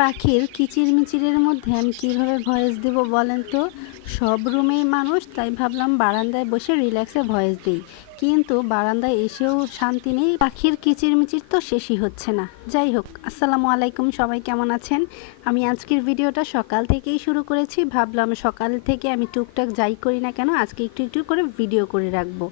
পাখির কিচিরমিচিরের মধ্যে আমি কীভাবে ভয়েস দেব বলেন তো? সব রুমেই মানুষ, তাই ভাবলাম বারান্দায় বসে রিল্যাক্সে ভয়েস দিই। কিন্তু বারান্দায় এসেও শান্তি নেই, পাখির কিচিরমিচির তো শেষই হচ্ছে না। যাই হোক, আসসালামু আলাইকুম, সবাই কেমন আছেন? আমি আজকের ভিডিওটা সকাল থেকেই শুরু করেছি। ভাবলাম সকাল থেকে আমি টুকটাক যাই করি না কেন, আজকে একটু একটু করে ভিডিও করে রাখবো।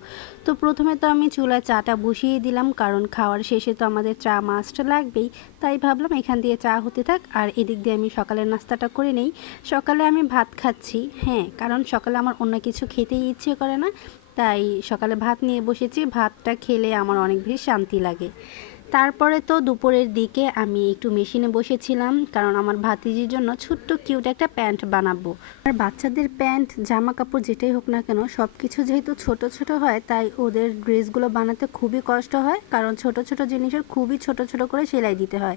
তো প্রথমে তো আমি চুলায় চাটা বসিয়ে দিলাম, কারণ খাওয়ার শেষে তো আমাদের চা মাস্ট লাগবেই। তাই ভাবলাম এখান দিয়ে চা হতে থাক, আর এদিক দিয়ে আমি সকালের নাস্তাটা করে নেই। সকালে আমি ভাত খাচ্ছি, হ্যাঁ, কারণ সকালে আমার অন্য কিছু খেতেই ইচ্ছে করে না, তাই সকালে ভাত নিয়ে বসেছি। ভাতটা খেলে আমার অনেক বেশি শান্তি লাগে। তারপরে তো দুপুরের দিকে আমি একটু মেশিনে বসেছিলাম, কারণ আমার ভাতিজির জন্য ছোট্ট কিউট একটা প্যান্ট বানাবো। আর বাচ্চাদের প্যান্ট জামা কাপড় যেটাই হোক না কেন, সব কিছু যেহেতু ছোট ছোট হয়, তাই ওদের ড্রেসগুলো বানাতে খুবই কষ্ট হয়, কারণ ছোট ছোট জিনিসের খুবই ছোট ছোট করে সেলাই দিতে হয়।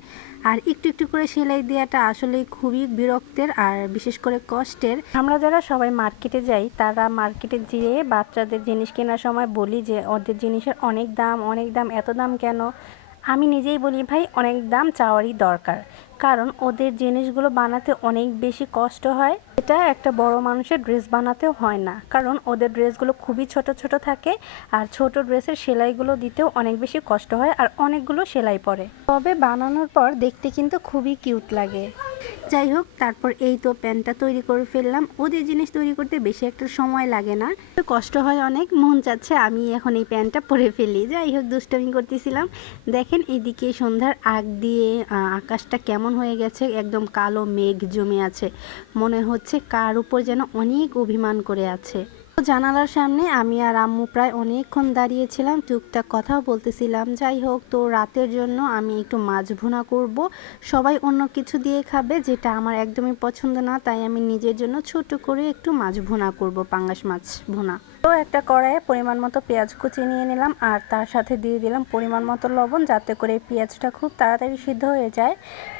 আর একটু একটু করে সেলাই দেওয়াটা আসলে খুবই বিরক্তের আর বিশেষ করে কষ্টের। আমরা যারা সবাই মার্কেটে যাই, তারা মার্কেটে গিয়ে বাচ্চাদের জিনিস কেনার সময় বলি যে ওদের জিনিসের অনেক দাম, অনেক দাম, এত দাম কেন? আমি নিজেই বলি ভাই, অনেক দাম চাওয়ারই দরকার, কারণ ওদের জিনিসগুলো বানাতে অনেক বেশি কষ্ট হয়। এটা একটা বড় মানুষের ড্রেস বানাতেও হয় না, কারণ ওদের ড্রেসগুলো খুবই ছোট ছোট থাকে, আর ছোট ড্রেসের সেলাইগুলো দিতেও অনেক বেশি কষ্ট হয়, আর অনেকগুলো সেলাই পড়ে। তবে বানানোর পর দেখতে কিন্তু খুবই কিউট লাগে। যাই হোক, তারপর এই তো প্যান্টটা তৈরি করে ফেললাম। ওদের জিনিস তৈরি করতে বেশি একটা সময় লাগে না, কষ্ট হয় অনেক। মন চাচ্ছে আমি এখন এই প্যান্টটা পরে ফেলি। যাই হোক, দুষ্টামি করতেছিলাম। দেখেন এদিকে সন্ধ্যার আগ দিয়ে আকাশটা কেমন হয়ে গেছে, একদম কালো মেঘ জমে আছে। মনে হচ্ছে কার উপর যেন অনেক অভিমান করে আছে। জানালার সামনে আমি আর আম্মু প্রায় অনেকক্ষণ দাঁড়িয়েছিলাম, টুকটাক কথাও বলতেছিলাম। যাই হোক, তো রাতের জন্য আমি একটু মাছ ভুনা করব। সবাই অন্য কিছু দিয়ে খাবে, যেটা আমার একদমই পছন্দ না, তাই আমি নিজের জন্য ছোট করে একটু মাছ ভুনা করব, পাঙ্গাস মাছ ভুনা। তো একটা কড়াইয়ে পরিমাণ মতো পেঁয়াজ কুচি নিয়ে নিলাম, আর তার সাথে দিয়ে দিলাম পরিমাণ মতো লবণ, যাতে করে পেঁয়াজটা খুব তাড়াতাড়ি সিদ্ধ হয়ে যায়।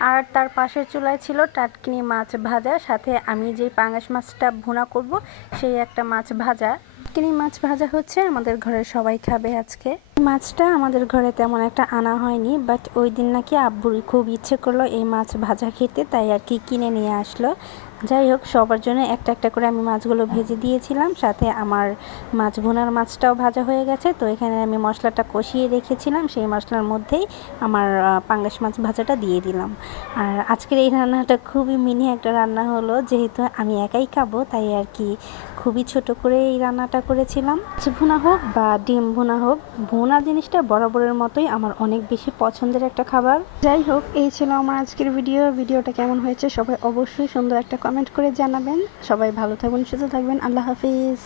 আর তার পাশের চুলায় ছিল টাটকিনি মাছ ভাজা, সাথে আমি যে পাঙ্গাস মাছটা ভুনা করব সেই একটা মাছ ভাজা। টাটকিনি মাছ ভাজা হচ্ছে আমাদের ঘরের সবাই খাবে আজকে। মাছটা আমাদের ঘরে তেমন একটা আনা হয়নি, বাট ওই দিন নাকি আব্বুর খুব ইচ্ছে করলো এই মাছ ভাজা খেতে, তাই আর কি কিনে নিয়ে আসলো। যাই হোক, সবার জন্য একটা একটা করে আমি মাছগুলো ভেজে দিয়েছিলাম, সাথে আমার মাছ ভুনার মাছটাও ভাজা হয়ে গেছে। তো এখানে আমি মশলাটা কষিয়ে রেখেছিলাম, সেই মশলার মধ্যেই আমার পাঙ্গাস মাছ ভাজাটা দিয়ে দিলাম। আর আজকের এই রান্নাটা খুবই মিনি একটা রান্না হলো, যেহেতু আমি একাই খাবো, তাই আর কি খুবই ছোট করে এই রান্নাটা করেছিলাম। মাছ ভুনা হোক বা ডিম ভুনা হোক, ভুনা জিনিসটা বরাবরের মতোই আমার অনেক বেশি পছন্দের একটা খাবার। যাই হোক, এই ছিল আমার আজকের ভিডিওটা কেমন হয়েছে সবাই অবশ্যই সুন্দর একটা কমেন্ট করে জানাবেন। সবাই ভালো থাকবেন, সুস্থ থাকবেন। আল্লাহ হাফিজ।